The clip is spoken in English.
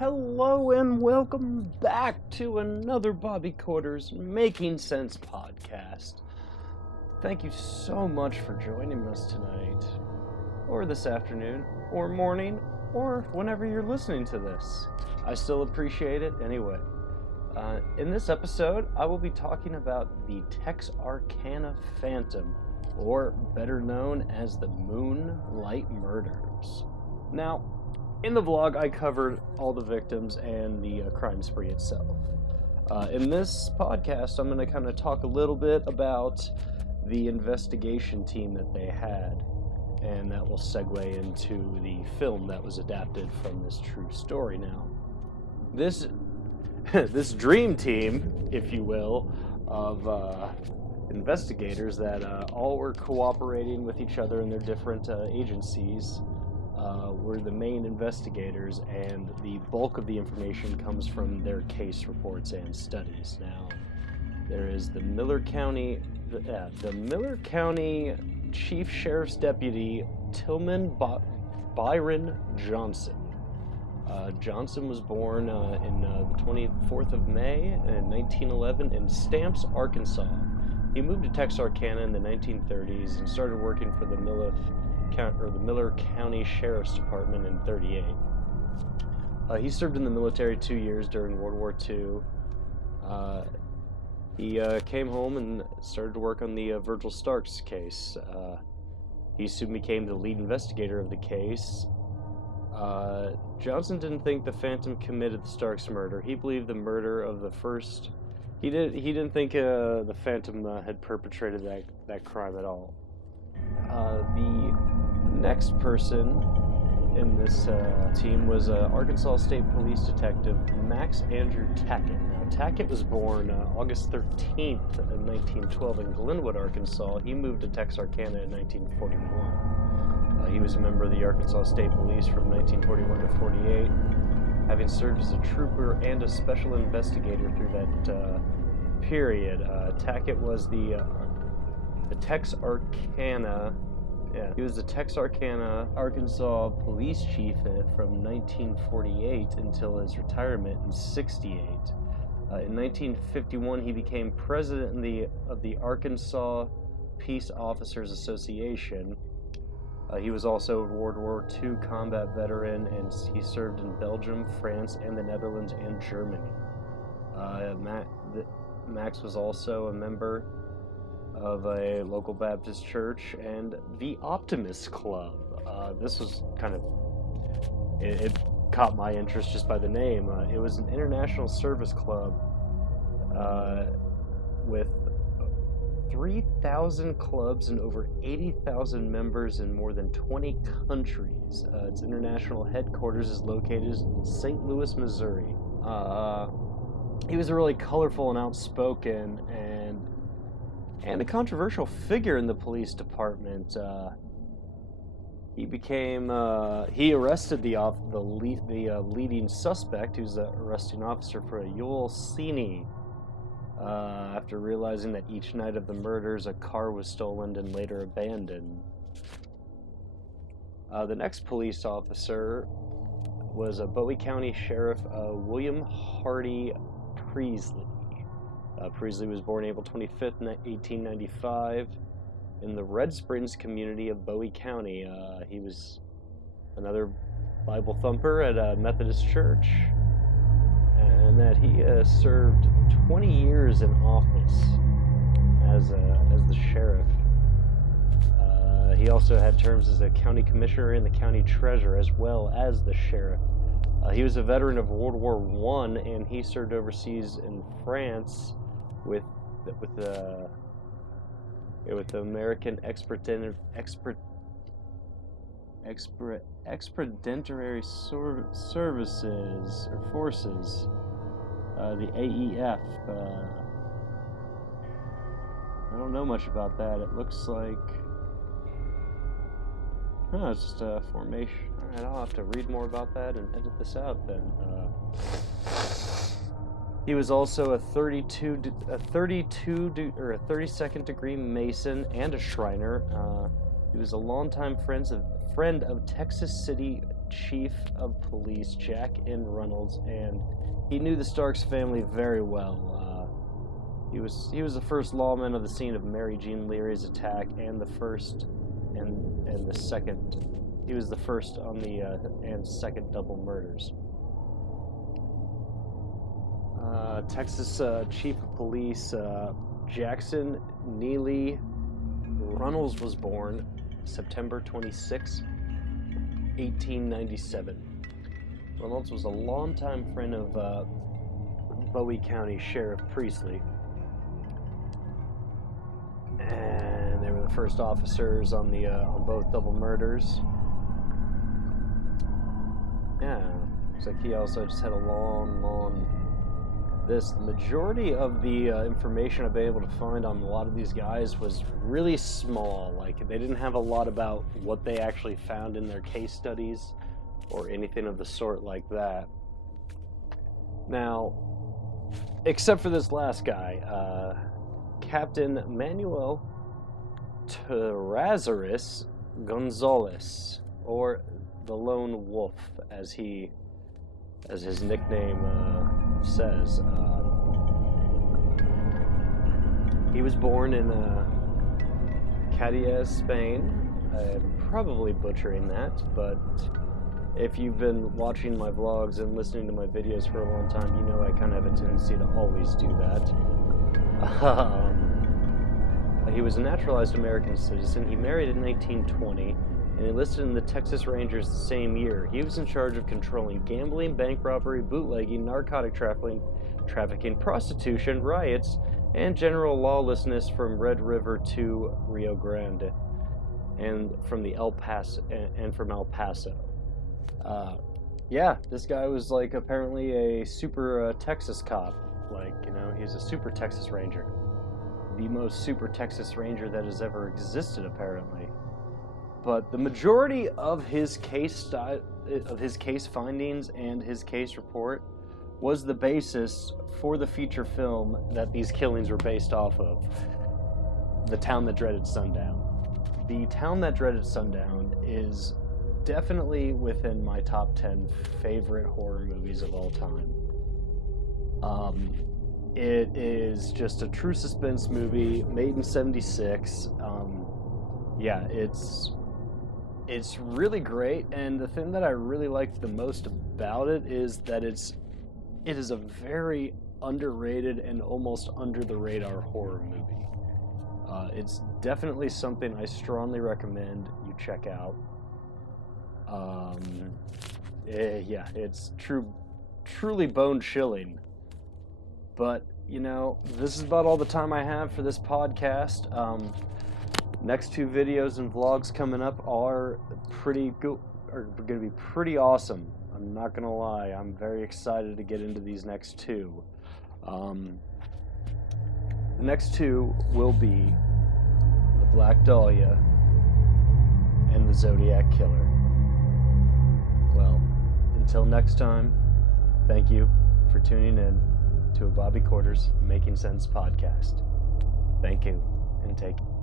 Hello and welcome back to another Bobby Corder's Making Sense podcast. Thank you so much for joining us tonight, or this afternoon, or morning, or whenever you're listening to this. I still appreciate it anyway. In this episode, I will be talking about the Texarkana Phantom, or better known as the Moonlight Murders. Now, in the vlog, I covered all the victims and the crime spree itself. In this podcast, I'm going to kind of talk a little bit about the investigation team that they had, and that will segue into the film that was adapted from this true story. Now, this dream team, if you will, of investigators that all were cooperating with each other in their different agencies, were the main investigators, and the bulk of the information comes from their case reports and studies. Now, there is the Miller County Chief Sheriff's Deputy Tillman Byron Johnson. Johnson was born in the 24th of May in 1911 in Stamps, Arkansas. He moved to Texarkana in the 1930s and started working for the Miller County Sheriff's Department in 1938. He served in the military 2 years during World War II. He came home and started to work on the Virgil Starks case. He soon became the lead investigator of the case. Johnson didn't think the Phantom committed the Starks murder. He believed the murder of the first. He didn't think the Phantom had perpetrated that crime at all. The next person in this team was Arkansas State Police Detective Max Andrew Tackett. Now, Tackett was born August 13th in 1912 in Glenwood, Arkansas. He moved to Texarkana in 1941. He was a member of the Arkansas State Police from 1941 to 48, having served as a trooper and a special investigator through that period. Tackett was the Texarkana. Yeah, he was the Texarkana, Arkansas police chief from 1948 until his retirement in 1968. In 1951, he became president of the Arkansas Peace Officers Association. He was also a World War II combat veteran, and he served in Belgium, France, and the Netherlands and Germany. Max was also a member of a local Baptist church and the Optimist Club. This was kind of, it caught my interest just by the name. It was an international service club with 3,000 clubs and over 80,000 members in more than 20 countries. Its international headquarters is located in St. Louis, Missouri. He was a really colorful and outspoken and a controversial figure in the police department. He arrested the leading suspect, who's the arresting officer, for a Yule Sini, after realizing that each night of the murders a car was stolen and later abandoned. The next police officer was a Bowie County Sheriff William Hardy Priestley. Priestley was born April 25th, 1895, in the Red Springs community of Bowie County. He was another Bible thumper at a Methodist church, and that he served 20 years in office as the sheriff. He also had terms as a county commissioner and the county treasurer, as well as the sheriff. He was a veteran of World War I, and he served overseas in France with the American Expeditionary Services or Forces, the AEF. I don't know much about that. It looks like it's just a formation. All right, I'll have to read more about that and edit this out then. He was also a 32nd degree Mason and a Shriner. He was a longtime friend of Texas City Chief of Police Jack N. Reynolds, and he knew the Starks family very well. He was the first lawman of the scene of Mary Jean Leary's attack, and the first and the second. He was the first on the and second double murders. Texas Chief of Police Jackson Neely Runnels was born September 26, 1897. Reynolds was a longtime friend of Bowie County Sheriff Priestley, and they were the first officers on both double murders. Yeah, looks like he also just had a long this. The majority of the information I've been able to find on a lot of these guys was really small. Like, they didn't have a lot about what they actually found in their case studies or anything of the sort like that. Now, except for this last guy, Captain Manuel Terrazaris Gonzalez, or the Lone Wolf, as his nickname says. He was born in Cadiz, Spain. I'm probably butchering that, but if you've been watching my vlogs and listening to my videos for a long time, you know I kind of have a tendency to always do that. He was a naturalized American citizen. He married in 1920, and enlisted in the Texas Rangers the same year. He was in charge of controlling gambling, bank robbery, bootlegging, narcotic trafficking, prostitution, riots, and general lawlessness from Red River to Rio Grande, and from El Paso. Yeah, this guy was like apparently a super Texas cop. Like, you know, he's a super Texas Ranger, the most super Texas Ranger that has ever existed, apparently. But the majority of his case findings and his case report was the basis for the feature film that these killings were based off of, The Town That Dreaded Sundown. The Town That Dreaded Sundown is definitely within my top 10 favorite horror movies of all time. It is just a true suspense movie made in '76. Yeah, it's really great, and the thing that I really liked the most about it is that it is a very underrated and almost under the radar horror movie. It's definitely something I strongly recommend you check out. Yeah, it's truly bone chilling. But, you know, this is about all the time I have for this podcast. Next two videos and vlogs coming up are going to be pretty awesome. I'm not going to lie. I'm very excited to get into these next two. The next two will be the Black Dahlia and the Zodiac Killer. Well, until next time, thank you for tuning in to a Bobby Quarters Making Sense podcast. Thank you, and take care.